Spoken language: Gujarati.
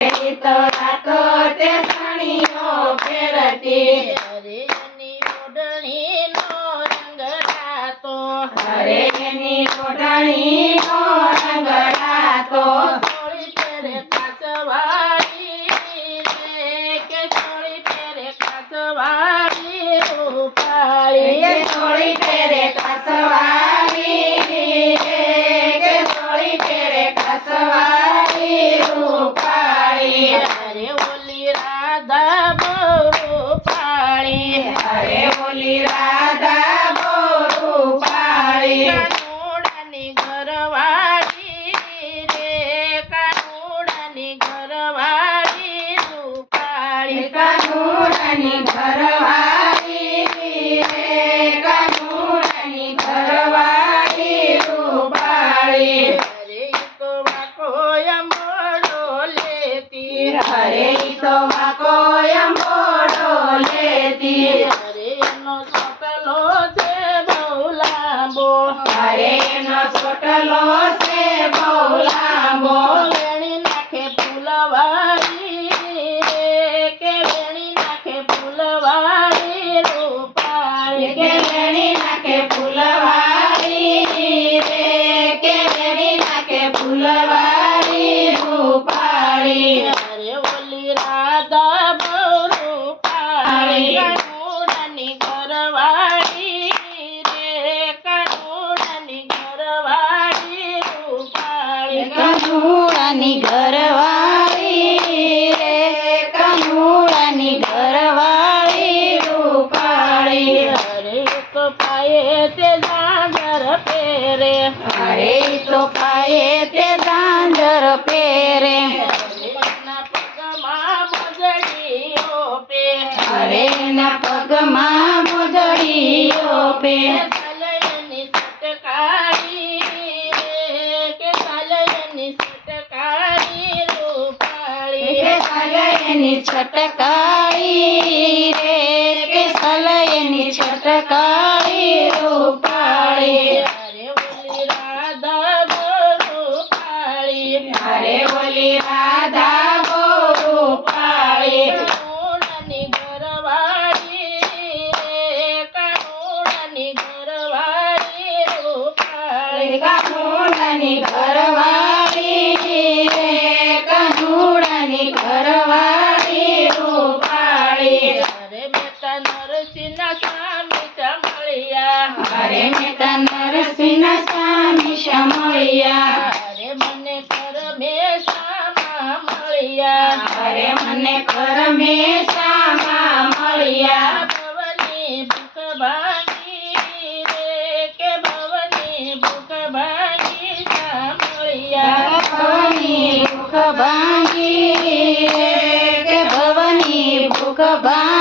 તો રાતો તે સાણીઓ પહેરતી અરે એની ઓઢણીનો રંગ રાતો અરે એની ઓઢણીનો રંગ રાતો ચોળી પહેરે કાચવાળી રે કે ચોળી પહેરે કાચવાળી રૂપાળી ચોળી પહેરે કાસવાળી કે ચોળી પહેરે કાસવાળી રૂપાળી અરે ઓલી રાધા બહુ રૂપાળી અરે ઓલી રાધા બહુ રૂપાળી કાનુડાની ઘરવાળી રે કાનુડાની ઘરવાળી રૂપાળી કાનુડાની ઘરવાળી રે કાનુડાની ઘરવાળી રૂપાળી અરે તો વાકો અંબોડો લેતી અરે ઈ તો વાકો અંબોડો લેતી અરે એનો ચોટલો છે બહુ લાંબો અરે એનો ચોટલો છે બહુ લાંબો વેણી નાખે ફૂલવાળી રે કે વેણી નાખે ફૂલવાળી રૂપાળી કે વેણી નાખે ફૂલવાળી રે કે વેણી નાખે ફૂલવાળી રૂપાળી અરે ઓલી રાધા બહુ રૂપાળી કાનુડાની ઘરવાળી રે કાનુડાની ઘરવાળી રૂપાળી કાનુડાની ઘરવાળી રે કાનુડાની ઘરવાળી રૂપાળી અરે તો પાયે તે ઝાંઝર પહેરે અરે ઈ તો પાયે તે ઝાંઝર પહેરે એના પગમાં મોજડીઓ પહેરે અરે એના પગમાં મોજડીઓ પહેરે કલયની સટકારી રે કે કલયની સટકારી રૂપાળી કે સલયની છટકાળી રે કે સલયની છટકાળી રૂપાળી અરે ઓલી રાધા બહુ રૂપાળી અરે ઓલી રાધા બહુ રૂપાળી કાનુડાની ઘરવાળી રે કાનુડાની ઘરવાળી રૂપાળી કાનુડાની ઘરવાળી રે કાનુડાની ઘરવાળી રૂપાળી અરે બેટા નરસિંહના સ્વામી ચમળિયા અરે મેતા નરસિંહ સ્વામી શમળિયા અરે મને કર મેષામાં મળ્યા અરે મને કર મેષામાં મળ્યા ભવની ભૂખ ભાંગી રે કે ભવની ભૂખ ભાંગી સાંભળ્યા ભવની ભૂખ ભાંગી રે કે ભવની ભૂખ ભાંગી